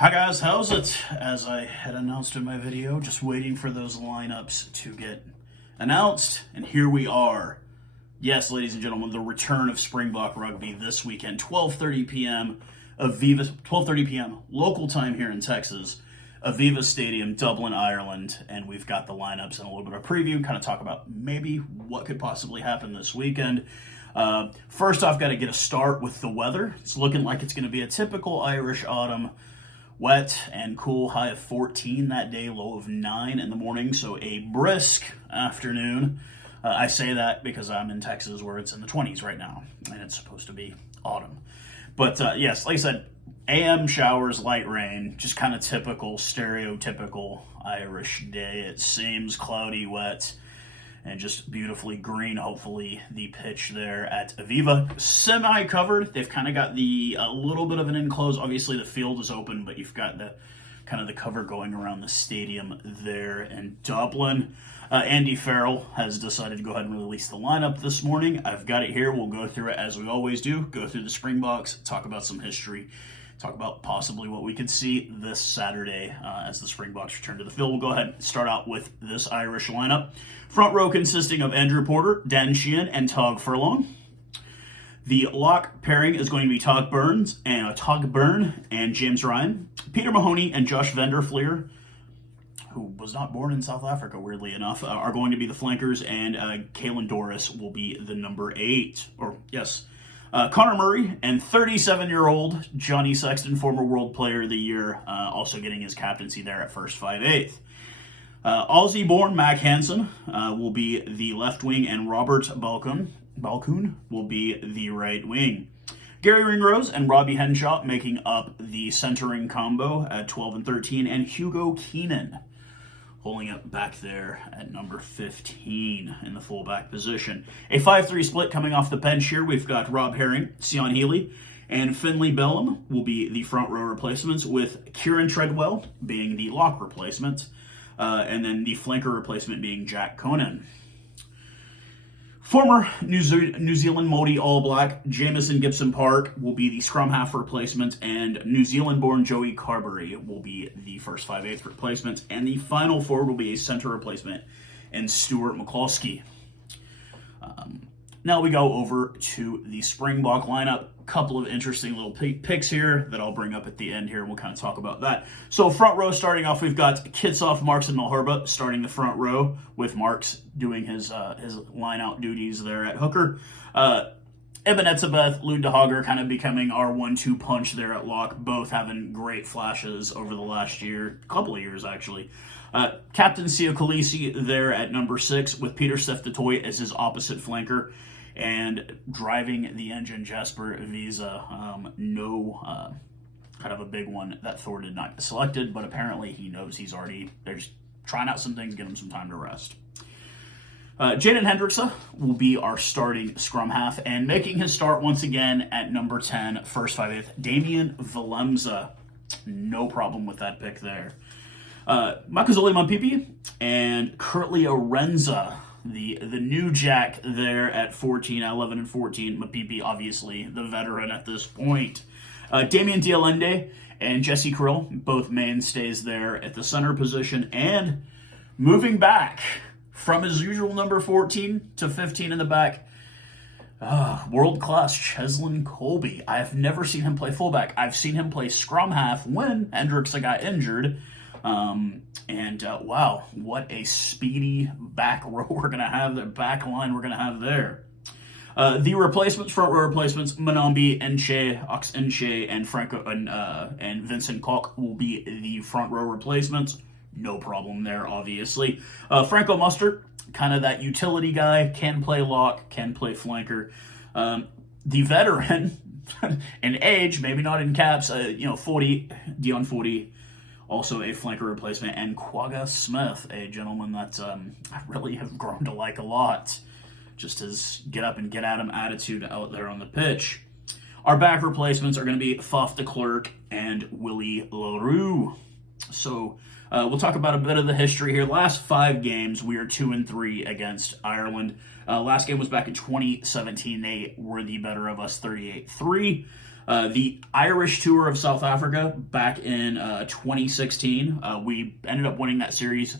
Hi guys, how's it? As I had announced in my video, just waiting for those lineups to get announced, and here we are. Yes, ladies and gentlemen, the return of Springbok Rugby this weekend, 12:30 p.m. Aviva, 12:30 p.m. local time here in Texas, Aviva Stadium, Dublin, Ireland, and we've got the lineups and a little bit of preview, kind of talk about maybe what could possibly happen this weekend. First off, got to get a start with the weather. It's looking like it's going to be a typical Irish autumn. Wet and cool, high of 14 that day, low of 9 in the morning, so a brisk afternoon. I say that because I'm in Texas where it's in the 20s right now, and it's supposed to be autumn. But yes, like I said, AM showers, light rain, just kind of typical, stereotypical Irish day. It seems cloudy, wet, and just beautifully green, hopefully, the pitch there at Aviva. Semi-covered. They've kind of got a little bit of an enclosed. Obviously, the field is open, but you've got the kind of the cover going around the stadium there in Dublin. Andy Farrell has decided to go ahead and release the lineup this morning. I've got it here. We'll go through it as we always do. Go through the Springboks, talk about some history, talk about possibly what we could see this Saturday as the Springboks return to the field. We'll go ahead and start out with this Irish lineup. Front row consisting of Andrew Porter, Dan Sheehan, and Tog Furlong. The lock pairing is going to be Tog Byrne and James Ryan. Peter Mahoney and Josh Vanderfleer, who was not born in South Africa, weirdly enough, are going to be the flankers, and Caelan Doris will be the number 8. Connor Murray and 37-year-old Johnny Sexton, former World Player of the Year, also getting his captaincy there at first 5/8. Aussie-born Mac Hansen will be the left wing, and Robert Balcoon will be the right wing. Gary Ringrose and Robbie Henshaw making up the centering combo at 12 and 13, and Hugo Keenan holding up back there at number 15 in the fullback position. A 5-3 split coming off the bench here. We've got Rob Herring, Sion Healy, and Finley Bellum will be the front row replacements, with Kieran Treadwell being the lock replacement, and then the flanker replacement being Jack Conan. Former New Zealand Māori All Black Jamison Gibson Park will be the scrum half replacement, and New Zealand-born Joey Carberry will be the first 5/8 replacement, and the final forward will be a center replacement, and Stuart McCloskey. Now we go over to the Springbok lineup. Couple of interesting little picks here that I'll bring up at the end here, and we'll kind of talk about that. So front row starting off, we've got Kitsoff, Marks, and Malherba starting the front row, with Marks doing his line-out duties there at hooker. Eben Etzebeth, Lund de Hager kind of becoming our 1-2 punch there at lock, both having great flashes over the last year, couple of years actually. Captain Sio Khaleesi there at number 6, with Peter Steph-Toy as his opposite flanker, and driving the engine, Jasper Visa. Kind of a big one that Thor did not get selected, but apparently he knows they're just trying out some things, get him some time to rest. Jaden Hendrickse will be our starting scrum half, and making his start once again at number 10, first 5/8, Damien Valemza. No problem with that pick there. Makazole Mampipi and Kurtley Arenza, the new Jack there at 14, 11 and 14. Mapipi, obviously, the veteran at this point. Damien Dialende and Jesse Krill, both mainstays there at the center position. And moving back from his usual number 14 to 15 in the back, world-class Cheslin Kolbe. I've never seen him play fullback. I've seen him play scrum half when Hendrickse got injured. Wow, what a speedy back row we're going to have, the back line we're going to have there. The replacements, front row replacements, Manambi, Ox Enche, and Franco and Vincent Koch will be the front row replacements. No problem there, obviously. Franco Mustard, kind of that utility guy, can play lock, can play flanker. The veteran, in age, maybe not in caps, 40, Dion 40, also a flanker replacement, and Quagga Smith, a gentleman that I really have grown to like a lot. Just his get up and get at him attitude out there on the pitch. Our back replacements are going to be Faf de Klerk and Willie LaRue. So we'll talk about a bit of the history here. Last 5 games, we are 2-3 against Ireland. Last game was back in 2017. They were the better of us, 38-3. The Irish tour of South Africa back in 2016, we ended up winning that series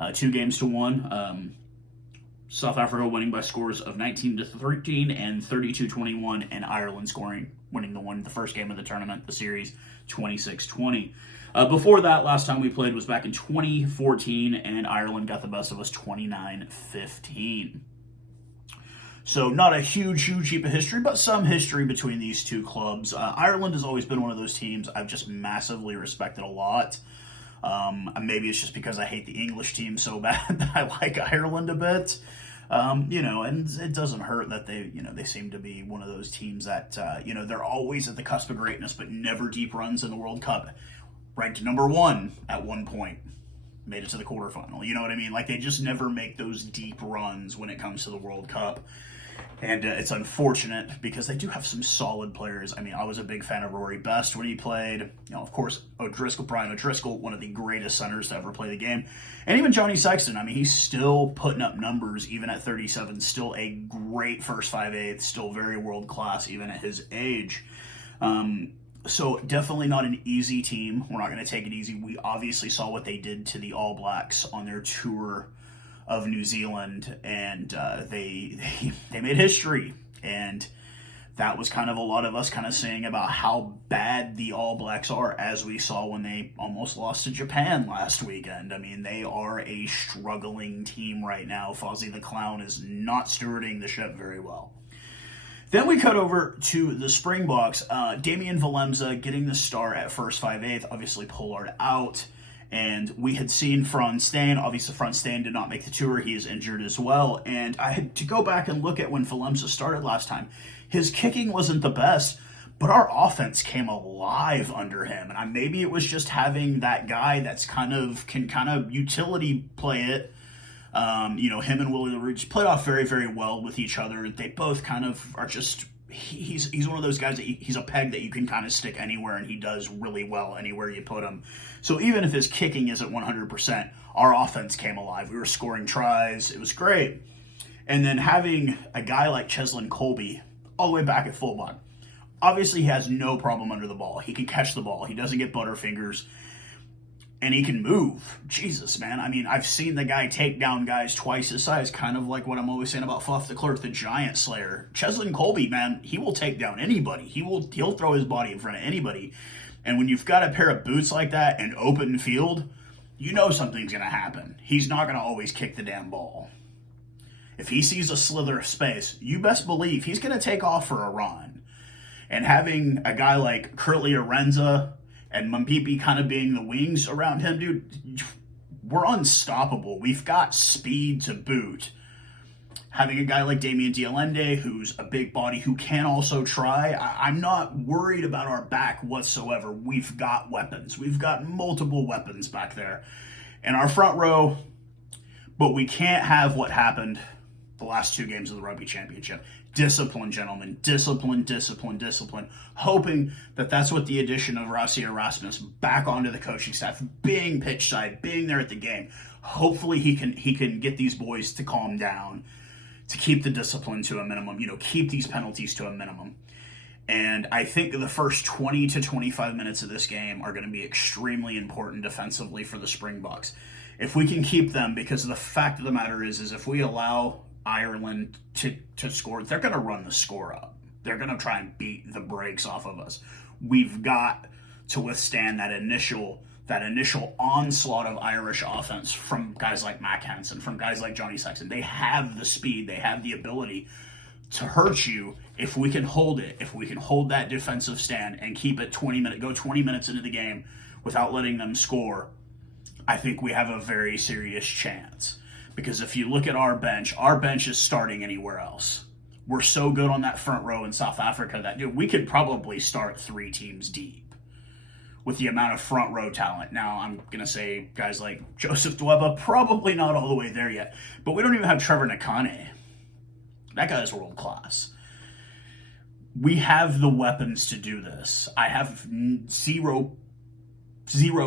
2-1. South Africa winning by scores of 19-13 and 32-21, and Ireland winning the first game of the tournament, the series 26-20. Before that, last time we played was back in 2014, and Ireland got the best of us 29-15. So not a huge heap of history, but some history between these two clubs. Ireland has always been one of those teams I've just massively respected a lot. Maybe it's just because I hate the English team so bad that I like Ireland a bit. And it doesn't hurt that they seem to be one of those teams that, they're always at the cusp of greatness, but never deep runs in the World Cup. Ranked number 1 at one point. Made it to the quarterfinal. You know what I mean? Like, they just never make those deep runs when it comes to the World Cup. And it's unfortunate because they do have some solid players. I mean, I was a big fan of Rory Best when he played. Of course, Brian O'Driscoll, one of the greatest centers to ever play the game. And even Johnny Sexton. I mean, he's still putting up numbers even at 37. Still a great first 5/8. Still very world class even at his age. So definitely not an easy team. We're not going to take it easy. We obviously saw what they did to the All Blacks on their tour of New Zealand, and they made history, and that was kind of a lot of us kind of saying about how bad the All Blacks are, as we saw when they almost lost to Japan last weekend. I mean, they are a struggling team right now. Fozzie the Clown is not stewarding the ship very well. Then we cut over to the Springboks. Damian Valemza getting the star at first 5/8, obviously Pollard out. And we had seen Frans Steyn. Obviously, Frans Steyn did not make the tour. He is injured as well. And I had to go back and look at when Valemza started last time. His kicking wasn't the best, but our offense came alive under him. And maybe it was just having that guy that's can utility play it. Him and Willie LaRouche played off very, very well with each other. They both kind of are just... He's one of those guys that he's a peg that you can kind of stick anywhere, and he does really well anywhere you put him. So even if his kicking isn't 100%, our offense came alive. We were scoring tries. It was great. And then having a guy like Cheslin Kolbe all the way back at fullback. Obviously, he has no problem under the ball. He can catch the ball. He doesn't get butterfingers. And he can move. Jesus, man. I mean, I've seen the guy take down guys twice his size, kind of like what I'm always saying about Fluff the Clerk, the giant slayer. Cheslin Kolbe, man, he will take down anybody. He'll throw his body in front of anybody. And when you've got a pair of boots like that and open field, you know something's going to happen. He's not going to always kick the damn ball. If he sees a slither of space, you best believe he's going to take off for a run. And having a guy like Curtly Arenza and Mumpipi kind of being the wings around him, dude, we're unstoppable. We've got speed to boot. Having a guy like Damien Dialende, who's a big body, who can also try, I'm not worried about our back whatsoever. We've got weapons. We've got multiple weapons back there. And our front row, but we can't have what happened the last 2 games of the Rugby Championship. Discipline, gentlemen. Discipline. Hoping that that's what the addition of Rossi Erasmus back onto the coaching staff, being pitch side, being there at the game. Hopefully he can get these boys to calm down, to keep the discipline to a minimum, keep these penalties to a minimum. And I think the first 20 to 25 minutes of this game are going to be extremely important defensively for the Springboks. If we can keep them, because the fact of the matter is if we allow Ireland to score, they're going to run the score up. They're going to try and beat the brakes off of us. We've got to withstand that initial onslaught of Irish offense from guys like Mac Hansen, from guys like Johnny Sexton. They have the speed, they have the ability to hurt you if we can hold it, if we can hold that defensive stand and keep it 20 minutes into the game without letting them score. I think we have a very serious chance. Because if you look at our bench is starting anywhere else. We're so good on that front row in South Africa that we could probably start 3 teams deep with the amount of front row talent. Now, I'm going to say guys like Joseph Dweba, probably not all the way there yet. But we don't even have Trevor Nakane. That guy's world class. We have the weapons to do this. I have zero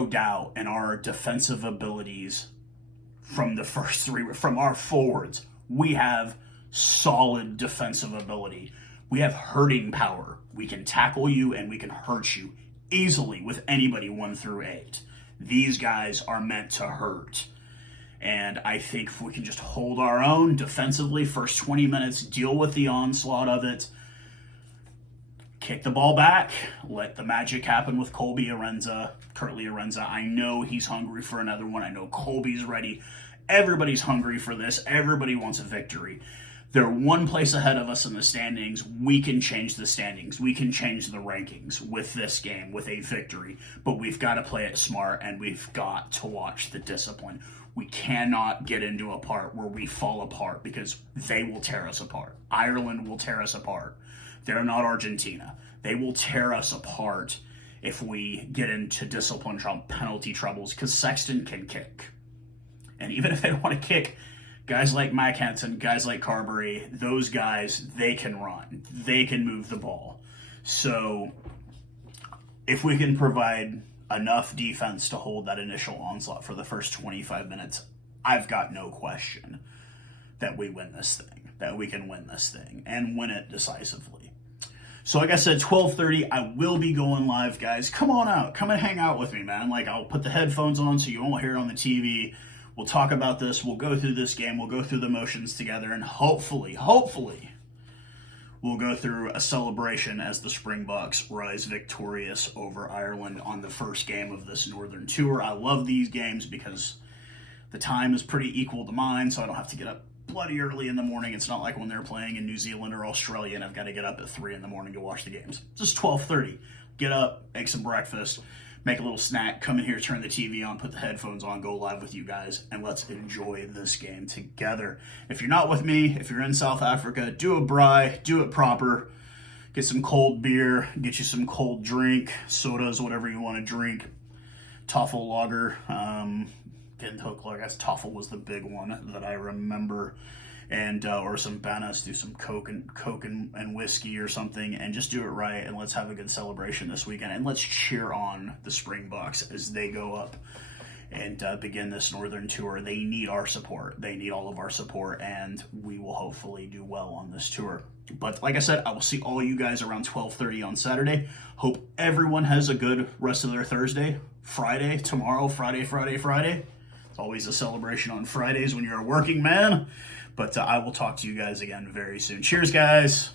doubt in our defensive abilities from the first 3, from our forwards. We have solid defensive ability. We have hurting power. We can tackle you and we can hurt you easily with anybody 1 through 8. These guys are meant to hurt. And I think if we can just hold our own defensively, first 20 minutes, deal with the onslaught of it, kick the ball back, let the magic happen with Curtly Arenza. I know he's hungry for another one. I know Colby's ready. Everybody's hungry for this. Everybody wants a victory. They're one place ahead of us in the standings. We can change the standings. We can change the rankings with this game, with a victory. But we've got to play it smart, and we've got to watch the discipline. We cannot get into a part where we fall apart, because they will tear us apart. Ireland will tear us apart. They're not Argentina. They will tear us apart if we get into discipline penalty troubles, because Sexton can kick. And even if they don't want to kick, guys like Mike Hansen, guys like Carberry, those guys, they can run. They can move the ball. So if we can provide enough defense to hold that initial onslaught for the first 25 minutes, I've got no question that we win this thing, that we can win this thing and win it decisively. So like I said, 12:30, I will be going live, guys. Come on out. Come and hang out with me, man. Like, I'll put the headphones on so you won't hear it on the TV. We'll talk about this. We'll go through this game. We'll go through the motions together, and hopefully, we'll go through a celebration as the Springboks rise victorious over Ireland on the first game of this Northern Tour. I love these games because the time is pretty equal to mine, so I don't have to get up bloody early in the morning. It's not like when they're playing in New Zealand or Australia and I've got to get up at 3 in the morning to watch the games. It's just 12:30. Get up, make some breakfast, make a little snack, come in here, turn the TV on, put the headphones on, go live with you guys, and let's enjoy this game together. If you're not with me, if you're in South Africa, do a braai, do it proper. Get some cold beer, get you some cold drink, sodas, whatever you want to drink. Toffel lager, Windhoek lager, I guess Toffel was the big one that I remember. And or some Bannas, do some Coke and whiskey or something, and just do it right, and let's have a good celebration this weekend, and let's cheer on the Springboks as they go up and begin this Northern Tour. They need our support. They need all of our support, and we will hopefully do well on this tour. But like I said, I will see all you guys around 12:30 on Saturday. Hope everyone has a good rest of their Thursday. Friday, tomorrow, Friday. It's always a celebration on Fridays when you're a working man. But I will talk to you guys again very soon. Cheers, guys.